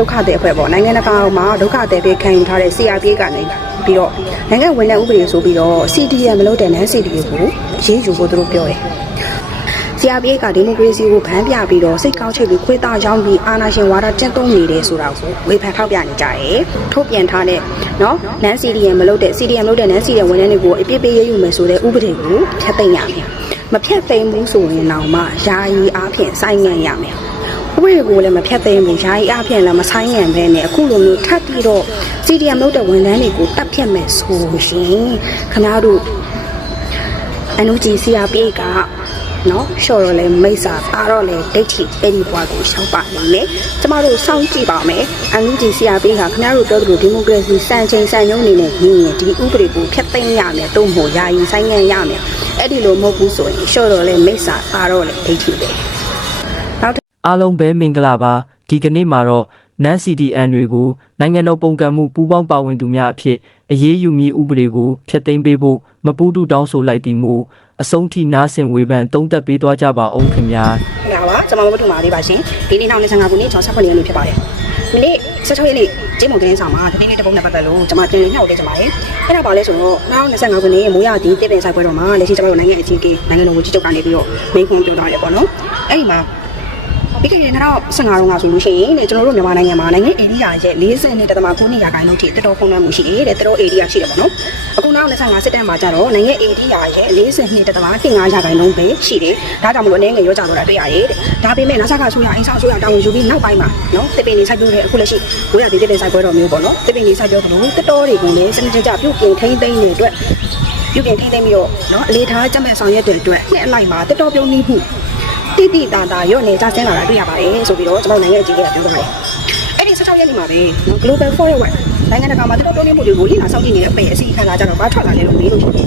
ဒုက္ခတဲ့အဖွဲ့ပေါ့နိုင်ငံတကာမှာဒုက္ခတဲ့ပေးခံယူထားတဲ့ CRPA ကနေပြီးတော့နိုင်ငံဝန်ထမ်းဥပဒေဆိုပြီးတော့ CDM မလုပ်တဲ့နန်း CDM ကိုရေးယူဖို့သူတို့ပြောတယ် CRPA ကဒီမိုကရေစီကိုဖန်ပြပြီးတော့စိတ်ကောင်းချိတ်ပြီးခွေးသားရောင်းပြီးအာဏာရှင်ဝါဒကျင့်သုံးနေတယ်ဆိုတာကိုဝေဖန်ထောက်ပြနေကြတယ်။ထုတ်ပြန်ထားတဲ့နော်နန်း CDM မလုပ်တဲ့ CDM လုပ်တဲ့နန်း CDM ဝန်ထမ်းတွေကိုအပြစ်ပေးရယူမယ်ဆိုတဲ့ဥပဒေကိုဖျက်သိမ်းရမယ်။မဖျက်သိမ်းဘူးဆိုရင်တော့မှယာယီအားဖြင့်စိုင်းငံ့ရမယ်။ ဥပဒေကိုလည်းမဖျက်သိမ်းဘူးယာယီအားဖြင့်လည်းမဆိုင်ငံ့ပဲနဲ့အခုလိုမျိုးထပ်ပြီးတော့ CDM လုပ်တဲ့ဝန်ထမ်းတွေကိုတတ်ဖြတ်မယ်ဆိုရင်ခင်ဗျားတို့အန်ယူဂျီစီအာပြေကနော်ရှော့တော့လဲမိတ်စာပါတော့လဲဒိတ်ချီအဲ့ဒီဘွားကိုရှောက်ပါနေမယ်ကျမတို့စောင့်ကြည့်ပါမယ်အန်ယူဂျီစီအာပြေကခင်ဗျားတို့ပြောသလိုဒီမိုကရေစီစံချိန်စံညုံနေနဲ့ညီရင်ဒီဥပဒေကိုဖျက်သိမ်းရမယ်တုံးမို့ယာယီဆိုင်ငံ့ရမယ်အဲ့ဒီလိုမဟုတ်ဘူးဆိုရင်ရှော့တော့လဲမိတ်စာပါတော့လဲဒိတ်ချီပဲနောက်တစ် အားလုံးပဲမင်္ဂလာပါဒီကနေ့မှာတော့နန် CDN တွေကိုနိုင်ငံတော်ပုံကံမှုပူးပေါင်းပါဝင်သူများအဖြစ်အရေးယူမည်ဥပဒေကိုဖျက်သိမ်းပေးဖို့မပူးတူတောင်းဆိုလိုက်သည်မို့အဆုံးထိနားဆင်ဝေဖန်တုံးသက်ပေးသွားကြပါအောင်ခင်ဗျာခင်ဗျာပါကျွန်မမတူပါသေးပါရှင်ဒီနေ့နောက်25ခုနှစ်ကျွန်တော်ဆက်ဖွင့်နေရနေဖြစ်ပါတယ်မိနစ်16ရက်နေ့ကျင်းမုံတင်းဆောင်မှာတတိလေးတစ်ပုံနဲ့ပတ်သက်လို့ကျွန်မတင်ညှောက်လေးကျွန်မရေအဲ့ဒါပါလဲဆိုတော့နောက်25ခုနှစ်မိုးရသည်တစ်ပင်ဆိုင်ပွဲတော်မှာလက်ရှိကျွန်တော်တို့နိုင်ငံအကြီးအကဲနိုင်ငံတော်ကိုကြီးချုပ်ကနေပြီးတော့မိန့်ခွန်းပြောထားတယ်ပေါ့နော်အဲ့ဒီမှာ ပြီးခဲ့တဲ့2015တုန်းကဆိုလို့ရှိရင်ကျွန်တော်တို့မြန်မာနိုင်ငံမှာနိုင်ငံအေရီးယာရဲ့40နဲ့တသမ9နေရာခိုင်နှုန်းထိတော်တော်ဖုံးနှံမှုရှိတယ်တဲ့တော်တော်အေရီးယာရှိတယ်ပေါ့နော်အခုနောက်25စစ်တမ်းမှာကျတော့နိုင်ငံအေရီးယာရဲ့40နဲ့တသမ15ရာခိုင်နှုန်းပဲရှိတယ်ဒါကြောင့်မလို့အနေငယ်ရောကြတော့တာတွေ့ရတယ်တဲ့ဒါပေမဲ့နာဆာကဆိုရအိမ်ဆောက်ဆိုရတောင်းယူပြီးနောက်ပိုင်းမှာနော်တစ်ပင်နေဆိုင်ပြောတဲ့အခုလက်ရှိဝေးရသေးတဲ့ဆိုင်ပွဲတော်မျိုးပေါ့နော်တစ်ပင်နေဆိုင်ပြောသလိုတတော်တွေကိုလည်းစနစ်တကျပြုတ်ပြင်ထိမ့်သိမ့်တဲ့အတွက်ပြုတ်ပြင်ထိမ့်သိမ့်ပြီးတော့နော်အလေးထားကြက်မဲ့ဆောင်ရွက်တဲ့အတွက်နှစ်အလိုက်မှာတတော်ပြုံးနှိမှု တိတိတာတာရော့နေကြဆင်းလာတာတွေ့ရပါတယ်ဆိုပြီးတော့ကျွန်တော်နိုင်ငံအကြီးအကဲကပြောပါတယ်အဲ့ဒီ16ရက်နေ့မှာပဲနော် Global Forward နိုင်ငံတကာမှာတော်တော်လေးမှုတွေကိုလေ့လာစောင့်ကြည့်နေတဲ့အပေအစီအခံလာကြတော့ဘာထွက်လာလဲလို့မေးလို့ရှိတယ်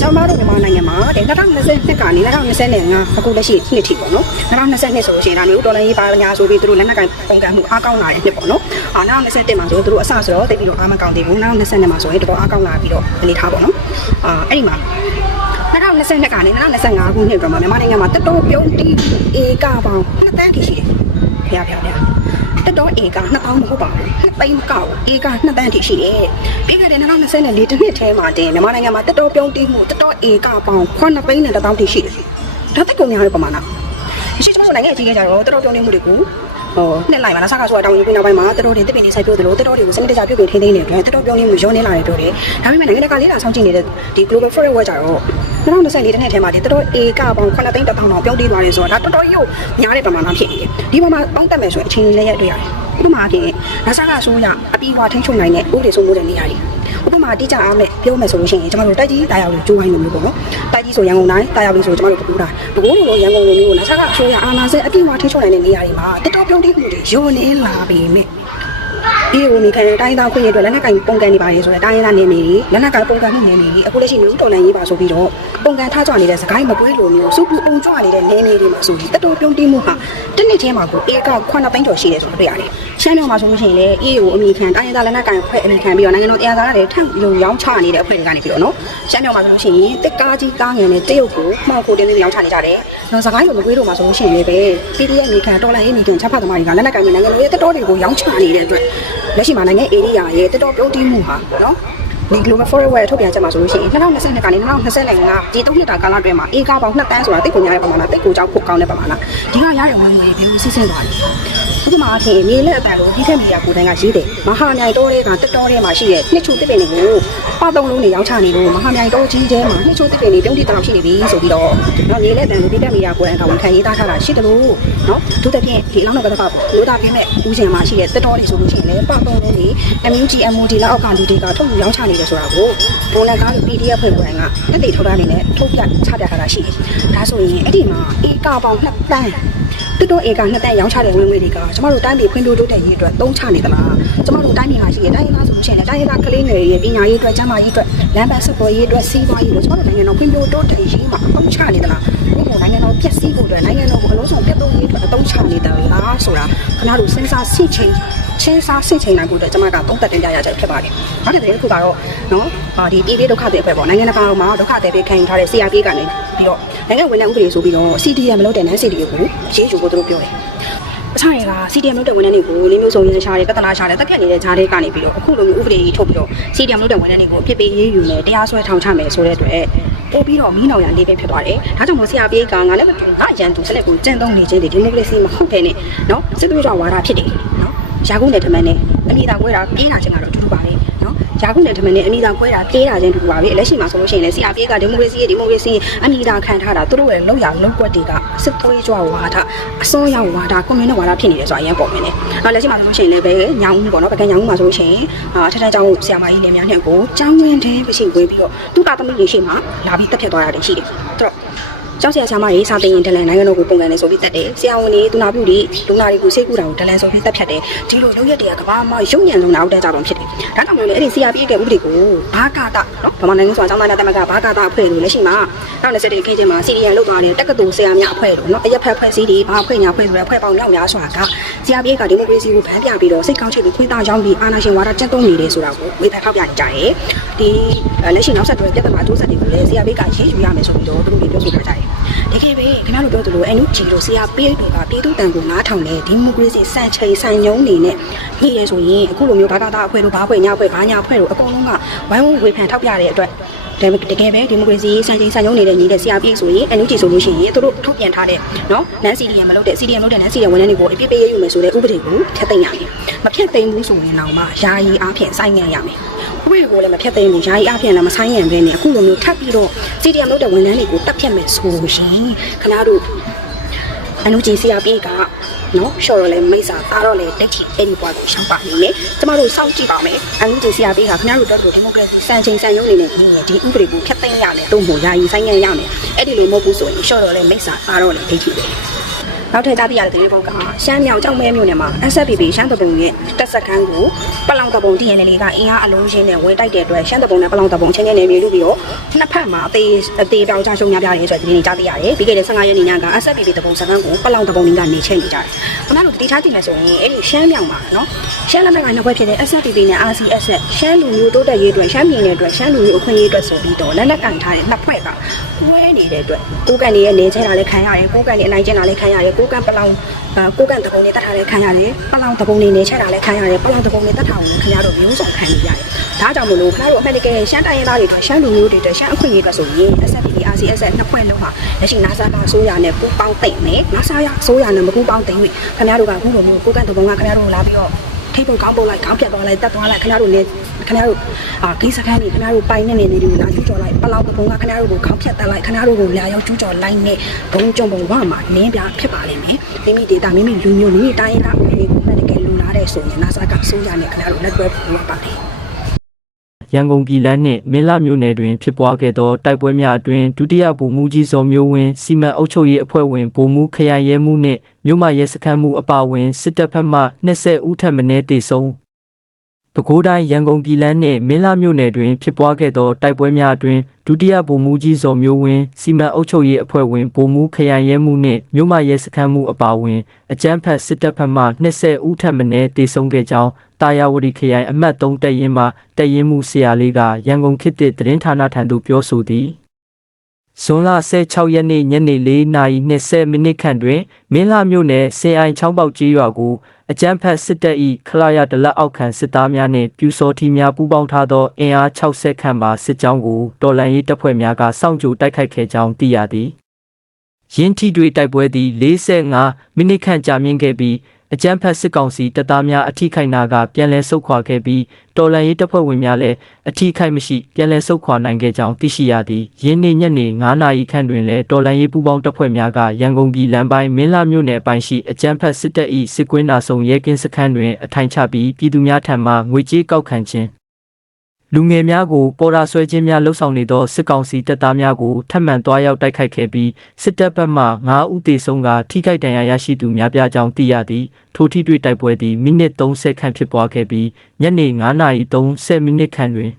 ကျွန်တော်တို့မြန်မာနိုင်ငံမှာတဲ့2022ကနေ2025အခုလက်ရှိနှစ်ထိပေါ့နော်2022ဆိုလို့ရှိရင်ဒါမျိုးဒေါ်လာရေးပါညာဆိုပြီးသူတို့လက်နက်ကင်ပုံကံမှုအားကောင်းလာတဲ့နှစ်ပေါ့နော်အာ2021မှာဆိုရင်သူတို့အဆဆိုတော့တိတ်ပြီးတော့အားမကောင်းသေးဘူး2022မှာဆိုရင်တော်တော်အားကောင်းလာပြီးတော့အနေထားပေါ့နော်အာအဲ့ဒီမှာ 2022ကနေ2025ခုနှစ်တော့မှမြန်မာနိုင်ငံမှာတက်တော်ပြုံးတီဧကပေါင်း2တန်းထိရှိတယ်။ဖျားဖျားဖျားတက်တော်ဧက2000မဟုတ်ပါဘူး။2သိန်းကောက်ဧက2တန်းထိရှိတယ်။ပြီးခဲ့တဲ့2024တစ်နှစ်ထဲမှာတင်မြန်မာနိုင်ငံမှာတက်တော်ပြုံးတီမှုတက်တော်ဧကပေါင်း9သိန်းနဲ့1000ထိရှိတယ်။ဒါတက်ကုန်များတဲ့ပမာဏ။ရှိကျွန်တော်တို့နိုင်ငံအကြီးကြီးကြတော့တက်တော်ပြုံးတီမှုတွေကိုဟိုနှစ်လိုက်မှာနာဆာကဆိုတာတောင်းယူပြီးနောက်ပိုင်းမှာတက်တော်တွေတစ်ပင်လေးစိုက်ပြို့တယ်လို့တက်တော်တွေကိုစနစ်တကျပြုတ်ပြထိန်းသိမ်းနေတယ်တက်တော်ပြုံးနေမှုရောနေလာတယ်ပြောတယ်ဒါပေမဲ့နိုင်ငံတကာလေးလာဆောင်ကြည့်နေတဲ့ဒီ global forward ကြတော့ 2024တနှစ်ထဲမှာဒီတော်တော်ဧကပေါင်း9သိန်း1000တောင်ပြောင်းတည်သွားတယ်ဆိုတော့ဒါတော်တော်ရုပ်များတဲ့ပမာဏဖြစ်နေတယ်ဒီပမာပေါင်းတက်မယ်ဆိုရင်အချိန်လေးရက်တွေ့ရတယ်ဥပမာဖြင့်နာဆာကအစိုးရအပြီးဟွာထိန်းချုပ်နိုင်တဲ့ဥပဒေစိုးမိုးတဲ့နေရာတွေဥပမာတိကျအားနဲ့ပြောမယ်ဆိုလို့ရှိရင်ကျွန်တော်တို့တိုက်ကြီးတာယာလို့ကြိုးဝိုင်းလို့မျိုးပေါ့နော်တိုက်ကြီးဆိုရန်ကုန်တိုင်းတာယာလို့ဆိုကျွန်တော်တို့ပကူတာပကူလို့ရန်ကုန်လိုမျိုးကိုနာဆာကအစိုးရအာဏာစက်အပြီးဟွာထိန်းချုပ်နိုင်တဲ့နေရာတွေမှာတော်တော်ပြောင်းတည်မှုတွေယိုနေလာပြီမြ ဒီလိုမိခံတိုင်းသားခွင့်ရအတွက်လက်နက်ကင်ပုံကန်နေပါလေဆိုတော့တိုင်းရင်းသားနေနေတွေလက်နက်ကင်ပုံကန်မှုနေနေတွေအခုလက်ရှိမျိုးတော်လိုင်းရေးပါဆိုပြီးတော့ပုံကန်ထားကြနေတဲ့စကိုင်းမကွေးလိုမျိုးစုပူပုံကြွနေတဲ့နေနေတွေမှာဆိုပြီးတတော်ပြုံးတိမှုဟာတစ်နှစ်ထဲမှာကိုဧက9သိန်းကျော်ရှိတယ်ဆိုတော့တွေ့ရတယ်။ရှမ်းမြောက်မှာဆိုလို့ရှိရင်လည်း EAO အမိခံတိုင်းရင်းသားလက်နက်ကင်ဖွဲ့အမိခံပြီးတော့နိုင်ငံတော်တရားသားတွေထပ်လုံရောင်းချနေတဲ့အဖွဲ့တွေကနေပြီးတော့နော်ရှမ်းမြောက်မှာဆိုလို့ရှိရင်တက်ကားကြီးကားငယ်နဲ့တရုတ်ကိုမှောက်ကိုတင်းတင်းရောင်းချနေကြတယ်။နောက်စကိုင်းလိုမကွေးလိုမှာဆိုလို့ရှိရင်လည်းပဲ PDF မိခံတော်လိုင်းရေးမိခံချက်ဖတ်သမားတွေကလက်နက်ကင်နိုင်ငံတော်ရဲ့တတော်တွေကိုရောင်းချနေတဲ့အတွက်လက်ရှိမှာနိုင်ငံ area ရဲ့တတော်ပြုံးတိမှုဟာနော်ဒီ global forward ထုတ်ပြန်ချက်မှာဆိုလို့ရှိရင်2022ကနေ2025ဒီ3နှစ်တာကာလအတွင်းမှာဧကပေါင်း2တန်းဆိုတာတိတ်ကိုများတဲ့ပမာဏတိတ်ကိုကြောက်ဖို့ကောင်းတဲ့ပမာဏဒီကရရဝင်ဝင်ဘယ်လိုစစ်ဆင်သွားလဲ ဥပမာအဖြစ်မြေလက်အတန်ကိုဒီဖက်မီဒီယာကိုယ်တိုင်ကရေးတယ်မဟာမြိုင်တောတွေကတက်တော်ထဲမှာရှိတဲ့နှစ်ချိုတစ်ပင်တွေကိုပသုံးလုံးနေရောက်ချနေလို့မဟာမြိုင်တောကြီးထဲမှာနှစ်ချိုတစ်ပင်တွေပြုံးတိတောင်ရှိနေပြီဆိုပြီးတော့နော်မြေလက်အတန်ကိုဒီဖက်မီဒီယာကိုယ်တိုင်ကဝန်ခံရေးသားထားတာရှိတယ်လို့နော်ဒုတိယဖြင့်ဒီအလောင်းတော်ကတကလို့တာပြင်းမဲ့ဦးစင်မှာရှိတဲ့တက်တော်တွေဆိုလို့ရှိရင်လည်းပသုံးလုံးတွေ MUG MOD လောက်အောက်ကလူတွေကထုတ်ယူရောင်းချနေတယ်ဆိုတာကိုဘုံလက်ကား PDF ဖွဲ့ကိုယ်တိုင်ကတက်တည်ထုတ်တာနေနဲ့ထုတ်ပြချပြထားတာရှိတယ်ဒါဆိုရင်အဲ့ဒီမှာဧကပေါင်း2တန်း တူတိုဧက2တန်းရောင်းချတဲ့ဝင်ငွေတွေကကျမတို့တိုင်းပြည်ဖွံ့ဖြိုးတိုးတက်ရေးအတွက်သုံးချနေသလားကျမတို့တိုင်းပြည်မှာရှိတဲ့တိုင်းရင်းသားဆိုလို့ရှိရင်လည်းတိုင်းရင်းသားကလေးငယ်တွေရဲ့ပညာရေးအတွက်ကျန်းမာရေးအတွက်လမ်းပန်းဆက်သွယ်ရေးအတွက်စီးပွားရေးအတွက်ကျမတို့နိုင်ငံတော်ဖွံ့ဖြိုးတိုးတက်ရေးမှာအသုံးချနေသလားဒီလိုနိုင်ငံတော်ပျက်စီးဖို့အတွက်နိုင်ငံတော်ကိုအလုံးစုံပြတ်သုံးရေးအတွက်အသုံးချနေသလားဆိုတာခဏတို့စဉ်းစားဆင့်ချင်း ချင်းစားဆင့်ချင်းနိုင်ဖို့အတွက်ကျမကသုံးသပ်တင်ပြရချက်ဖြစ်ပါတယ်။နောက်တစ်ခုကတော့နော်ဟာဒီပြည်ပြည်ဒုက္ခတွေအဖွဲ့ပေါ့နိုင်ငံတကာမှာဒုက္ခတွေပေးခံယူထားတဲ့ CRP ကနေပြီးတော့နိုင်ငံဝန်ထမ်းဥပဒေဆိုပြီးတော့ CDM မလုပ်တဲ့နန်း CDM ကိုရေးယူဖို့သူတို့ပြောတယ်။အချတွေက CDM လုပ်တဲ့ဝန်ထမ်းတွေကိုလေးမျိုးစုံရင်းရှာတယ်ပြဿနာရှာတယ်တက်ပြက်နေတဲ့ဂျားတွေကနေပြီးတော့အခုလိုမျိုးဥပဒေကြီးထုတ်ပြီးတော့ CDM လုပ်တဲ့ဝန်ထမ်းတွေကိုအပြစ်ပေးရေးယူမယ်တရားစွဲထောင်ချမယ်ဆိုတဲ့အတွက်ပို့ပြီးတော့မီးနောင်ရလေးပဲဖြစ်သွားတယ်ဒါကြောင့်မို့ CRPA ကငါလည်းမတူငါအရန်သူစနစ်ကိုကျင့်သုံးနေခြင်းဒီဒီမိုကရေစီမဟုတ်ဘဲနဲ့နော်စစ်သွေးကြွဝါဒဖြစ်တယ်နော် ရာခုနဲ့ထမန်းနဲ့အမိသာခွဲတာပြေးတာချင်းကတော့အတူတူပါပဲနော်ရာခုနဲ့ထမန်းနဲ့အမိသာခွဲတာပြေးတာချင်းအတူတူပါပဲလက်ရှိမှာဆိုလို့ရှိရင်လည်း CRPA ကဒီမိုကရေစီရဲ့ဒီမိုကရေစီအမိသာခံထားတာသူတို့ရဲ့လောက်ရလောက်ကွက်တွေကစစ်သွေးကြွဝါဒအစောရောက်ဝါဒကွန်မြူနစ်ဝါဒဖြစ်နေတယ်ဆိုတာအရင်ပုံနေတယ်။နောက်လက်ရှိမှာဆိုလို့ရှိရင်လည်းပဲညောင်ဦးပေါ့နော်ပကံညောင်ဦးမှာဆိုလို့ရှိရင်အာထထကျောင်းဆရာမကြီးနေများနဲ့ကိုကျောင်းဝင်းတဲ့ပစီဝေးပြီးတော့သူ့တာသမီးတွေရှိမှလာပြီးတက်ဖြတ်သွားတာတွေရှိတယ်။အဲ့တော့ ကျောင်းဆရာဆရာမတွေစာသင်ရင်တလန်နိုင်ငံတော်ကိုပုံကန်နေဆိုပြီးတက်တယ်။ဆရာဝန်တွေဒုနာပြုတွေဒုနာတွေကိုစိတ်ကူတာကိုတလန်ဆိုပြီးတက်ဖြတ်တယ်။ဒီလိုလုပ်ရက်တွေကကဘာမှရုံညံလုံးတာအောက်တဲ့ကြတော့ဖြစ်တယ်။ဒါကြောင့်မို့လို့အဲ့ဒီ CRP ရဲ့ဥပဒေကိုဘာကာတာနော်ဗမာနိုင်ငံဆိုတာကျောင်းသားများတက်မကဘာကာတာအဖွဲ့လို့လက်ရှိမှာနောက်20တဲ့ခေတ်ချင်းမှာ CDN လောက်သွားတဲ့တက္ကသိုလ်ဆရာများအဖွဲ့လို့နော်အရက်ဖက်ဖွဲ့စည်းတွေဘာအဖွဲ့ညာအဖွဲ့ဆိုတဲ့အဖွဲ့ပေါင်းမြောက်များစွာက CRP ကဒီမိုကရေစီကိုဗန်းပြပြီးတော့စိတ်ကောင်းချစ်ပြီးခွင့်သားရောင်းပြီးအာဏာရှင်ဝါဒကျင့်သုံးနေတယ်ဆိုတာကိုဝေဖန်ထောက်ပြနေကြတယ်။ဒီလက်ရှိနောက်ဆက်တွဲပြဿနာအကျိုးဆက်တွေကိုလည်း CRP ကရေးယူရမယ်ဆိုပြီးတော့သူတို့တွေပြောဆိုထားကြတယ်။ တကယ်ပဲခင်ဗျားတို့ပြောသလို NUG တို့ CRP တို့ကပြည်သူတန်ကိုနားထောင်တဲ့ဒီမိုကရေစီစံချိန်စံညုံနေနဲ့ညှိရဲဆိုရင်အခုလိုမျိုးဘာသာတာအဖွဲ့တို့ဘာအဖွဲ့ညာအဖွဲ့ဘာညာအဖွဲ့တို့အကုန်လုံးကဝိုင်းဝန်းဝေဖန်ထောက်ပြတဲ့အတွက်ဒါပေမဲ့တကယ်ပဲဒီမိုကရေစီစံချိန်စံညုံနေတဲ့ညီတဲ့ CRP ဆိုရင် NUG ဆိုလို့ရှိရင်သူတို့ထုတ်ပြန်ထားတဲ့နော်နန် CDM မလုပ်တဲ့ CDM လုပ်တဲ့နန် CDM ဝန်ထမ်းတွေကိုအပြစ်ပေးရယူမယ်ဆိုတဲ့ဥပဒေကိုဖျက်သိမ်းရမယ်မဖျက်သိမ်းဘူးဆိုရင်တော့မှယာယီအားဖြင့်စိုင်းငံ့ရမယ် ဥပဒေကိုလည်းမဖျက်သိမ်းဘူးယာယီအားဖြင့်လည်းမဆိုင်ငံ့ဘဲနဲ့အခုလိုမျိုးထပ်ပြီးတော့ CDM လုပ်တဲ့ဝန်ထမ်းတွေကိုတပ်ဖြတ်မယ်ဆိုရင်ခင်ဗျားတို့အန်ယူဂျီ CRP ကနော်ရှော့တော့လဲမိတ်စာသားတော့လဲတက်ချီအဲ့ဒီဘွားကိုရှောင်းပါနေမယ်ကျမတို့စောင့်ကြည့်ပါမယ်အန်ယူဂျီ CRP ကခင်ဗျားတို့တော့ဒီမိုကရေစီစံချိန်စံရုံးနေနဲ့ညီရဲ့ဒီဥပဒေကိုဖျက်သိမ်းရမယ်တို့မို့ယာယီဆိုင်ငံ့ရမယ်အဲ့ဒီလိုမဟုတ်ဘူးဆိုရင်ရှော့တော့လဲမိတ်စာသားတော့လဲတက်ချီပဲ နောက်ထပ်ကြားသိရတဲ့ဒီဘုတ်ကရှမ်းမြောင်ကြောက်မဲမြို့နယ်မှာ SFPP ရှမ်းတပုံရဲ့တက်စခန်းကိုပလောင်တပုံ TNL ကအင်အားအလုံးရှင်းနဲ့ဝင်တိုက်တဲ့အတွက်ရှမ်းတပုံနဲ့ပလောင်တပုံချင်းချင်းနဲ့မြေလူပြီးတော့နှစ်ဖက်မှာအသေးအသေးပြောင်ချရှုံများပြားတယ်ဆိုတဲ့ဒီနေ့ကြားသိရတယ်ပြီးခဲ့တဲ့15ရက်နေ့ညက SFPP တပုံစခန်းကိုပလောင်တပုံတွေကနေချိန်နေကြတယ်ခင်ဗျားတို့တည်ထားကြည့်မယ်ဆိုရင်အဲ့ဒီရှမ်းမြောင်မှာနော်ရှမ်းလက်နက်ကနှစ်ဘက်ဖြစ်တဲ့ SFPP နဲ့ RCS ရှမ်းလူမျိုးတိုးတက်ရေးအတွက်ရှမ်းပြည်နယ်အတွက်ရှမ်းလူမျိုးအခွင့်အရေးအတွက်ဆိုပြီးတော့လက်နက်ကင်ထားတဲ့နှစ်ဖွဲ့ကဝဲနေတဲ့အတွက်ကိုကန်တွေရဲ့နေချဲတာလည်းခံရတယ်ကိုကန်တွေအနိုင်ကျင့်တာလည်းခံရတယ်ကိုကန်ပလောင်အာကိုကန်တပုံတွေတတ်ထားလည်းခံရတယ်ပလောင်တပုံတွေနေချဲတာလည်းခံရတယ်ပလောင်တပုံတွေတတ်ထားဝင်ခင်ဗျားတို့မျိုးစုံခံနေရတယ်ဒါကြောင့်မလို့ခင်ဗျားတို့အမှန်တကယ်ရှမ်းတိုင်းရင်းသားတွေအတွက်ရှမ်းလူမျိုးတွေအတွက်ရှမ်းအခွင့်အရေးအတွက်ဆိုရင် SFPP RCS နှစ်ဖွဲ့လုံးဟာလက်ရှိ NASA ကဆိုရနဲ့ပူးပေါင်းသိမ့်မယ် NASA ရဆိုရနဲ့မပူးပေါင်းသိမ့်ဘူးခင်ဗျားတို့ကအခုလိုမျိုးကိုကန်တပုံကခင်ဗျားတို့လာပြီးတော့ထိပ်ပုတ်ကောင်းပုတ်လိုက်ကောင်းပြတ်သွားလိုက်တက်သွားလိုက်ခင်ဗျားတို့လည်းခင်ဗျားတို့အာဂိမ်းစခန်းကြီးခင်ဗျားတို့ပိုင်နေနေနေတွေလာကျူးကျော်လိုက်ပလောက်ပုံကခင်ဗျားတို့ကိုခေါင်းဖြတ်တက်လိုက်ခင်ဗျားတို့ကိုလာရောက်ကျူးကျော်လိုက်နဲ့ဘုံကြုံပုံဝမှာနင်းပြဖြစ်ပါလိမ့်မယ်မိမိဒေတာမိမိလူမျိုးမိမိတိုင်းရင်းသားဥပဒေကိုတကယ်လူလာတဲ့ဆိုရင် NASA ကဆိုးရနဲ့ခင်ဗျားတို့လက်တွဲပူးပါပါတယ်ရန်ကုန်ပြည်လန်းနှင့်မင်းလာမြို့နယ်တွင်ဖြစ်ပွားခဲ့သောတိုက်ပွဲများအတွင်ဒုတိယဗိုလ်မှူးကြီးစောမျိုးဝင်းစီမံအုပ်ချုပ်ရေးအဖွဲ့ဝင်ဗိုလ်မှူးခရိုင်ရဲမှူးနှင့်မြို့မရဲစခန်းမှူးအပါအဝင်စစ်တပ်ဖက်မှ20ဦးထပ်မံတေဆုံး ပဲခူးတိုင်းရန်ကုန်ပြည်လန်းနှင့်မင်းလာမြို့နယ်တွင်ဖြစ်ပွားခဲ့သောတိုက်ပွဲများအတွင်ဒုတိယဗိုလ်မှူးကြီးစောမျိုးဝင်းစီမံအုပ်ချုပ်ရေးအဖွဲ့ဝင်ဗိုလ်မှူးခရိုင်ရဲမှူးနှင့်မြို့မရဲစခန်းမှူးအပါအဝင်အကြမ်းဖက်စစ်တပ်ဖက်မှ20ဦးထပ်မံတေဆုံးခဲ့ကြောင်းတာယာဝတီခရိုင်အမှတ်3တပ်ရင်းမှတပ်ရင်းမှုဆရာလေးကရန်ကုန်ခေတ်သစ်သတင်းဌာနထံသို့ပြောဆိုသည် ဇွန်လ16ရက်နေ့ညနေ4:20မိနစ်ခန့်တွင်မင်းလာမြို့နယ်စင်အိုင်ချောင်းပေါက်ကြီးရွာကိုအကြမ်းဖက်စစ်တပ်၏ခလာရဒလက်အောက်ခံစစ်သားများနှင့်ပြူစောထီများပူးပေါင်းထားသောအင်အား60ခန့်ပါစစ်ကြောင်းကိုတော်လှန်ရေးတပ်ဖွဲ့များကစောင့်ကြိုတိုက်ခိုက်ခဲ့ကြောင်းသိရသည်ရင်းထိတွေ့တိုက်ပွဲသည်45မိနစ်ခန့်ကြာမြင့်ခဲ့ပြီး အကြမ်းဖက်စစ်ကောင်စီတပ်သားများအထိခိုက်နာကပြန်လည်ဆုတ်ခွာခဲ့ပြီးတော်လှန်ရေးတပ်ဖွဲ့ဝင်များလည်းအထိခိုက်မရှိပြန်လည်ဆုတ်ခွာနိုင်ခဲ့ကြောင်းသိရှိရသည်ယင်းနေ့ညနေ9နာရီခန့်တွင်လည်းတော်လှန်ရေးပူးပေါင်းတပ်ဖွဲ့များကရန်ကုန်ပြည်လမ်းပိုင်းမင်းလာမြို့နယ်အပိုင်းရှိအကြမ်းဖက်စစ်တပ်၏စစ်ကွင်းနာဆောင်ရဲကင်းစခန်းတွင်အထိုင်ချပြီးပြည်သူများထံမှငွေကြေးကောက်ခံခြင်း လူငယ်များကိုပေါ်တာဆွဲခြင်းများလှုပ်ဆောင်နေသောစစ်ကောင်စီတပ်သားများကိုထပ်မံတွားရောက်တိုက်ခိုက်ခဲ့ပြီးစစ်တပ်ဘက်မှ9ဦးသေဆုံးကထိခိုက်ဒဏ်ရာရရှိသူများပြားကြောင်းသိရသည်ထိုထိတွေ့တိုက်ပွဲသည်မိနစ်30ခန့်ဖြစ်ပွားခဲ့ပြီးညနေ9:30မိနစ်ခန့်တွင်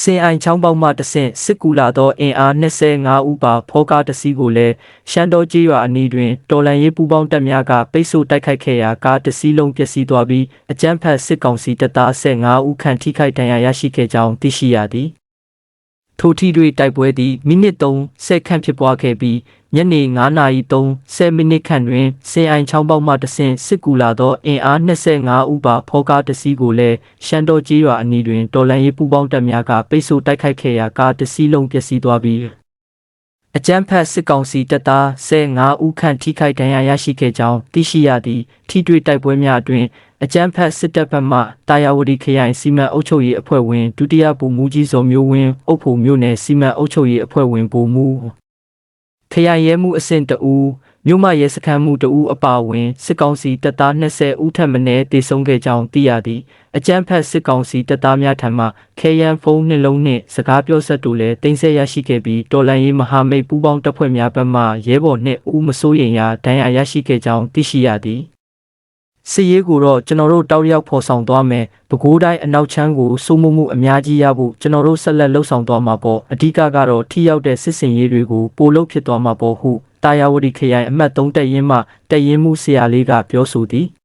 စင်အိုင်ချောင်းပေါက်မှတဆင့်စစ်ကူလာသောအင်အား25ဦးပါဖောကားတစ်စီးကိုလည်းရှမ်းတော်ကြီးရွာအနီးတွင်တော်လန်ရေးပူးပေါင်းတပ်များကပိတ်ဆို့တိုက်ခိုက်ခဲ့ရာကားတစ်စီးလုံးပျက်စီးသွားပြီးအကြမ်းဖက်စစ်ကောင်စီတပ်သား15ဦးခန့်ထိခိုက်ဒဏ်ရာရရှိခဲ့ကြောင်းသိရှိရသည် ထိုထိတွေ့တိုက်ပွဲသည်မိနစ်3စက္ကန့်ဖြစ်ပွားခဲ့ပြီးညနေ9နာရီ30မိနစ်ခန့်တွင်စင်အိုင်ချောင်းပေါက်မှတဆင့်စစ်ကူလာသောအင်အား25ဦးပါဖောကားတစ်စီးကိုလည်းရှမ်းတော်ကြီးရွာအနီးတွင်တော်လန်ရေးပူးပေါင်းတပ်များကပိတ်ဆို့တိုက်ခိုက်ခဲ့ရာကားတစ်စီးလုံးပျက်စီးသွားပြီးအကြမ်းဖက်စစ်ကောင်စီတပ်သား15ဦးခန့်ထိခိုက်ဒဏ်ရာရရှိခဲ့ကြောင်းသိရှိရသည့်ထိတွေ့တိုက်ပွဲများအတွင် အကြမ်းဖက်စစ်တပ်ဘက်မှတာယာဝတီခရိုင်စီမံအုပ်ချုပ်ရေးအဖွဲ့ဝင်ဒုတိယဗိုလ်မှူးကြီးစောမျိုးဝင်းအုပ်ဖို့မြို့နယ်စီမံအုပ်ချုပ်ရေးအဖွဲ့ဝင်ဗိုလ်မှူးခရိုင်ရဲမှုအဆင့်တဦးမြို့မရဲစခန်းမှုတဦးအပါအဝင်စစ်ကောင်စီတပ်သား20ဦးထပ်မံတေဆုံးခဲ့ကြောင်းသိရသည်အကြမ်းဖက်စစ်ကောင်စီတပ်သားများထံမှခဲယမ်းဖုန်းနှလုံးနှင့်စကားပြောဆက်တို့လည်းတင်ဆက်ရရှိခဲ့ပြီးတော်လန်ရေးမဟာမိတ်ပူးပေါင်းတပ်ဖွဲ့များဘက်မှရဲဘော်နှင့်ဦးမစိုးရင်ရာဒဏ်ရာရရှိခဲ့ကြောင်းသိရှိရသည် စစ်ရေးကိုတော့ကျွန်တော်တို့တောက်ရောက်ဖော်ဆောင်သွားမယ်။ပဲခူးတိုင်းအနောက်ချမ်းကိုစိုးမိုးမှုအများကြီးရဖို့ကျွန်တော်တို့ဆက်လက်လှုပ်ဆောင်သွားမှာပေါ့။အဓိကကတော့ထိရောက်တဲ့စစ်စင်ရေးတွေကိုပိုလို့ဖြစ်သွားမှာပေါ့ဟုတာယာဝတီခရိုင်အမှတ်3တပ်ရင်းမှတပ်ရင်းမှုဆရာလေးကပြောဆိုသည်။